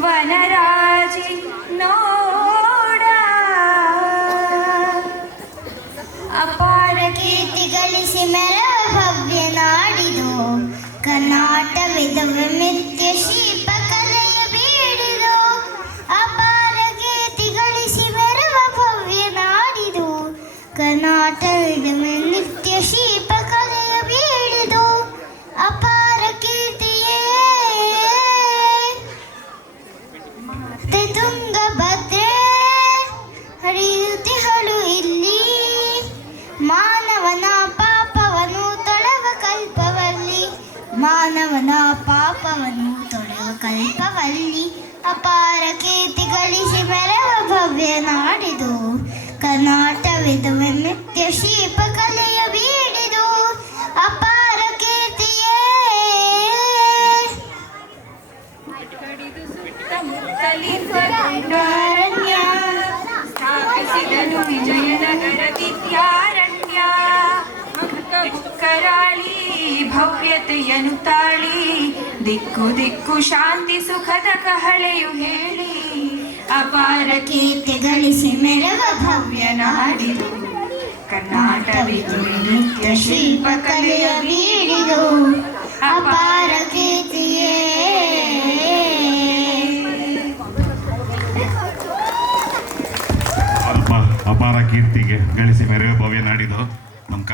ವನರಾಜಿ ನೋಡ. ಅಪಾರ ಕೀರ್ತಿ ಗಳಿಸಿ ಭವ್ಯ ನಾಡಿದು. ಕರ್ನಾಟಕದ ವಿಮಿತ್ಯ ಶಿಲ್ಪ ಕಲೆಯ ಬೀಡಿದು. ಅಪಾರ ಕೀರ್ತಿ ಗಳಿಸಿ ಭವ್ಯ ನಾಡಿದು ಕರ್ನಾಟವಿದ ಮಾನವನ ಪಾಪವನ್ನು ತೊಳೆವ ಕಲ್ಪವಲ್ಲಿ ಅಪಾರ ಕೀರ್ತಿ ಗಳಿಸಿ ಮೆರವ ಭವ್ಯ ನಾಡಿದು. ಕರ್ನಾಟವಿದ ನಿತ್ಯ ಶಿಲ್ಪ ಕಲೆಯ ಬೀಡಿದು ಅಪಾರ ಕೀರ್ತಿಯೇ. ಸ್ಥಾಪಿಸಿದನು ವಿಜಯನಗರ ವಿದ್ಯಾರಣ್ಯ. ಭವ್ಯತೆಯನು ತಾಳಿ, ದಿಕ್ಕು ದಿಕ್ಕು ಶಾಂತಿ ಸುಖದ ಕಹಳೆಯು ಹೇಳಿ, ಅಪಾರ ಕೀರ್ತಿ ಗಳಿಸಿ ಮೆರವ ಭವ್ಯ ನಾಡಿದು ಕರ್ನಾಟಕವಿದು ನಿತ್ಯ ಶಿಲ್ಪ ಕಲೆಯ ಬೀಡಿದು ಅಪಾರ ಕೀರ್ತಿಯೇ. ಅಪಾರ ಕೀರ್ತಿಗೆ ಗಳಿಸಿ ಮೆರವ ಭವ್ಯ ನಾಡಿದು. ನಮ್ಮ